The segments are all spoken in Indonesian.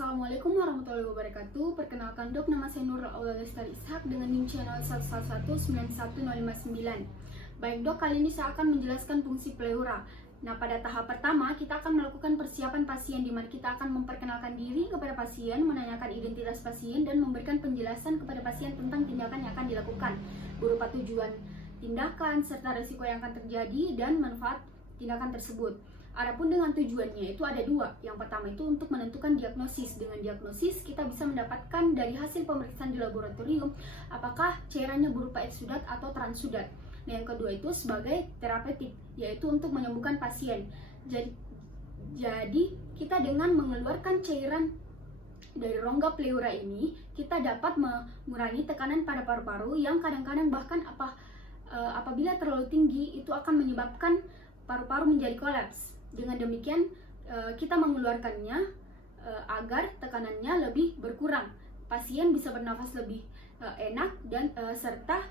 Assalamualaikum warahmatullahi wabarakatuh. Perkenalkan dok, nama saya Nurul Aula Lestari Ishak dengan NIM channel 11191059. Baik dok, kali ini saya akan menjelaskan fungsi pleura. Nah, pada tahap pertama kita akan melakukan persiapan pasien, di mana kita akan memperkenalkan diri kepada pasien, menanyakan identitas pasien, dan memberikan penjelasan kepada pasien tentang tindakan yang akan dilakukan berupa tujuan tindakan serta risiko yang akan terjadi dan manfaat tindakan tersebut. Adapun dengan tujuannya itu ada dua. Yang pertama itu untuk menentukan diagnosis. Dengan diagnosis kita bisa mendapatkan dari hasil pemeriksaan di laboratorium apakah cairannya berupa eksudat atau transudat. Nah, yang kedua itu sebagai terapeutik, yaitu untuk menyembuhkan pasien. Jadi kita dengan mengeluarkan cairan dari rongga pleura ini, kita dapat mengurangi tekanan pada paru-paru yang kadang-kadang bahkan apabila terlalu tinggi itu akan menyebabkan paru-paru menjadi kolaps. Dengan demikian kita mengeluarkannya agar tekanannya lebih berkurang. Pasien bisa bernafas lebih enak dan serta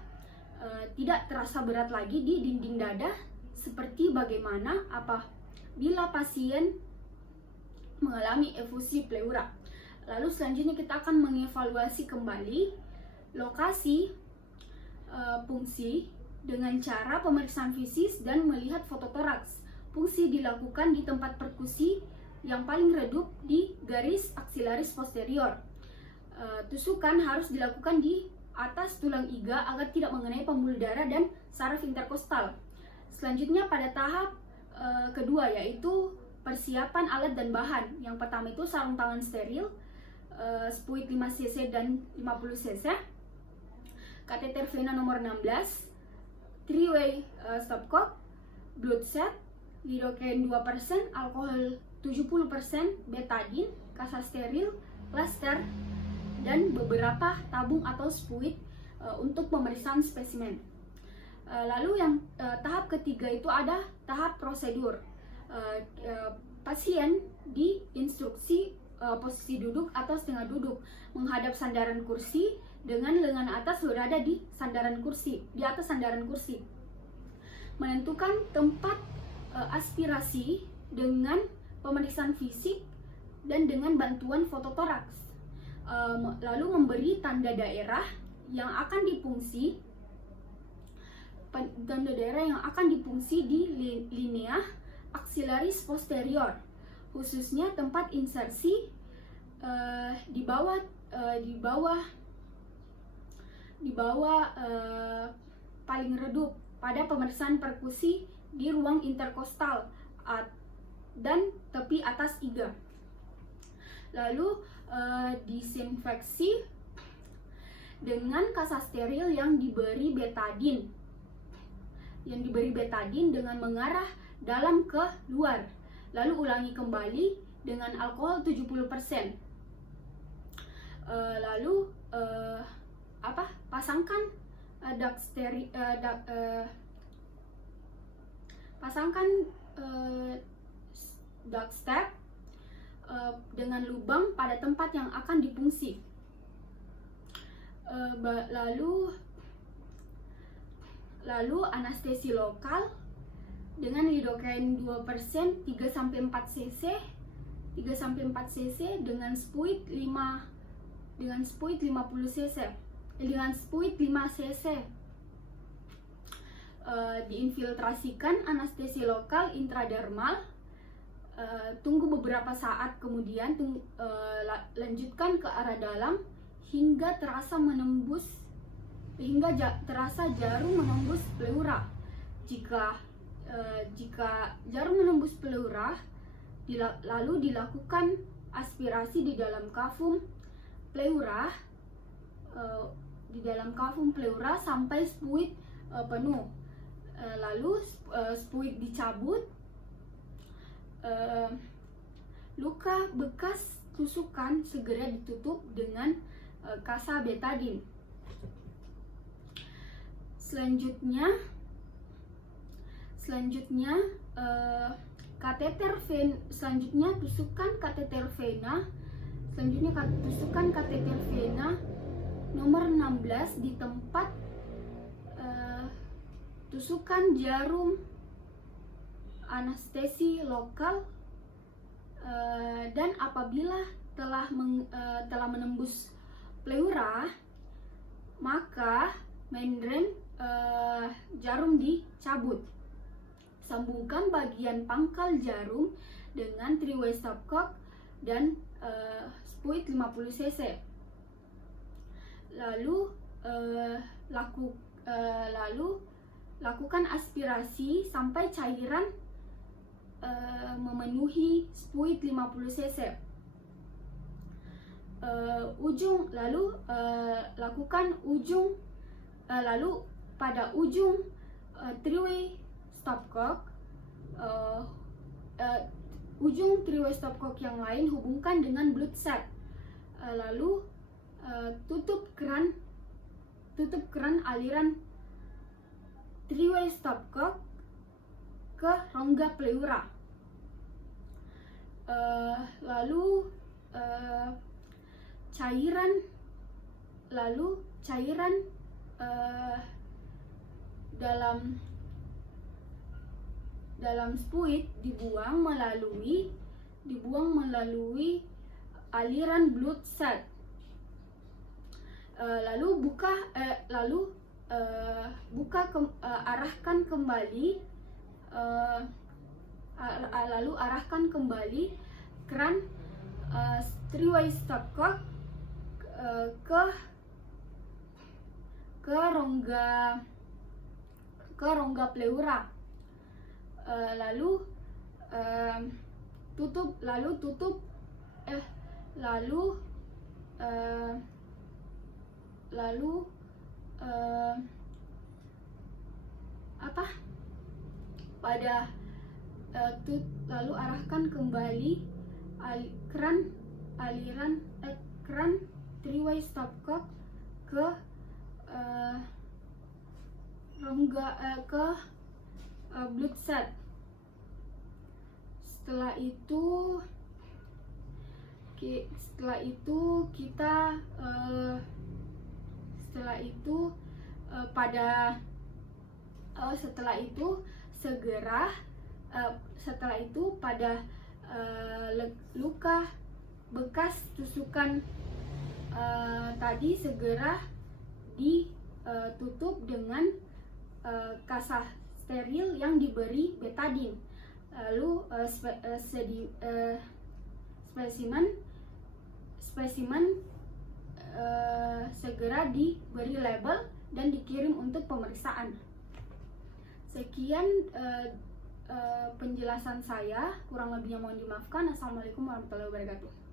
tidak terasa berat lagi di dinding dada, seperti bagaimana apabila pasien mengalami efusi pleura. Lalu selanjutnya kita akan mengevaluasi kembali lokasi fungsi dengan cara pemeriksaan fisik dan melihat fototoraks. Fungsi dilakukan di tempat perkusi yang paling redup di garis aksilaris posterior. Tusukan harus dilakukan di atas tulang iga agar tidak mengenai pembuluh darah dan saraf interkostal. Selanjutnya pada tahap kedua, yaitu persiapan alat dan bahan. Yang pertama itu sarung tangan steril, spuit 5 cc dan 50 cc, kateter vena nomor 16, 3-way stopcock, blood set, lidocaine 2%, alkohol 70%, betadine, kasa steril, plaster, dan beberapa tabung atau spuit untuk pemeriksaan spesimen. Lalu yang tahap ketiga itu ada tahap prosedur. Pasien diinstruksi posisi duduk atau setengah duduk, menghadap sandaran kursi dengan lengan atas berada di sandaran kursi, di atas sandaran kursi. Menentukan tempat aspirasi dengan pemeriksaan fisik dan dengan bantuan fototoraks. Lalu memberi tanda daerah yang akan difungsi di linea aksilaris posterior, khususnya tempat insersi di bawah paling redup pada pemeriksaan perkusi di ruang interkostal dan tepi atas iga. Lalu disinfeksi dengan kasa steril yang diberi betadine dengan mengarah dalam ke luar. Lalu ulangi kembali dengan alkohol 70%. Pasangkan duct step dengan lubang pada tempat yang akan difungsi. Lalu anestesi lokal dengan lidocaine 2%, 3-4 cc dengan spuit 5 cc. Diinfiltrasikan anestesi lokal intradermal. Tunggu beberapa saat kemudian, lanjutkan ke arah dalam hingga terasa jarum menembus pleura. Jika jarum menembus pleura, lalu dilakukan aspirasi di dalam kafum pleura sampai spuit penuh. Lalu spuit dicabut. Luka bekas tusukan segera ditutup dengan kasa betadine. Selanjutnya tusukan kateter vena nomor 16 di tempat tusukan jarum anestesi lokal, dan apabila telah menembus pleura, maka membrane jarum dicabut. Sambungkan bagian pangkal jarum dengan three-way stopcock dan spuit 50 cc. Lalu lakukan aspirasi sampai cairan memenuhi spuit 50 cc. Lalu pada ujung three-way stopcock, ujung three-way stopcock yang lain hubungkan dengan blood set. Lalu tutup keran aliran three-way stopcock ke rongga pleura. Lalu cairan dalam spuit dibuang melalui aliran blood set. Arahkan kembali keran three-way stopcock ke rongga pleura. Lalu arahkan kembali keran three-way stopcock ke blood set. Setelah itu pada luka bekas tusukan tadi segera ditutup dengan kasah steril yang diberi betadine. Lalu spesimen segera diberi label dan dikirim untuk pemeriksaan. Sekian penjelasan saya, kurang lebihnya mohon dimaafkan. Assalamualaikum warahmatullahi wabarakatuh.